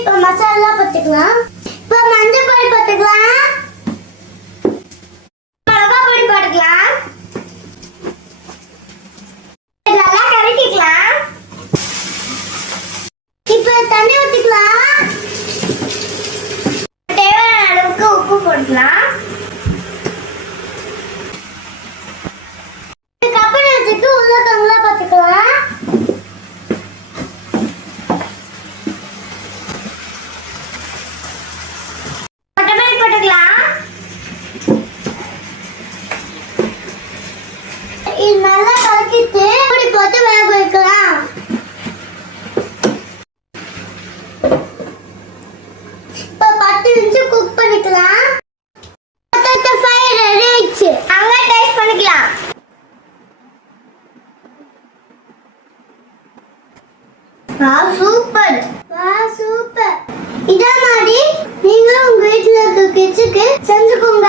இப்போ மசாலா போட்டுக்கலாம். இப்போ மஞ்சள் பொடி போட்டுக்கலாம். மிளகாய் பொடி போட்டுக்கலாம். நல்லா கலக்கிக்கலாம். இப்போ தண்ணி ஊத்திக்கலாம். தேவையான அளவுக்கு உப்பு போட்டுக்கலாம். கப்பல் வச்சுட்டு உருளைக்கிழங்குல போட்டுக்கலாம். கொத்தமல்லி போட்டுக்கலாம். இது நல்லா கலக்கிட்டு இப்படி போட்டு வேக வைக்கலாம். இப்போ 10 நிமிஷம் குக் பண்ணிக்கலாம். பொட்டேட்டோ ஃப்ரை ரெடி ஆயிடுச்சு. அங்க டேஸ்ட் பண்ணிக்கலாம். சூப்பர். சூப்பர். இதே மாதிரி நீங்களும் உங்க வீட்டுல இருக்க கிட்ஸுக்கு செஞ்சுக்கோங்க.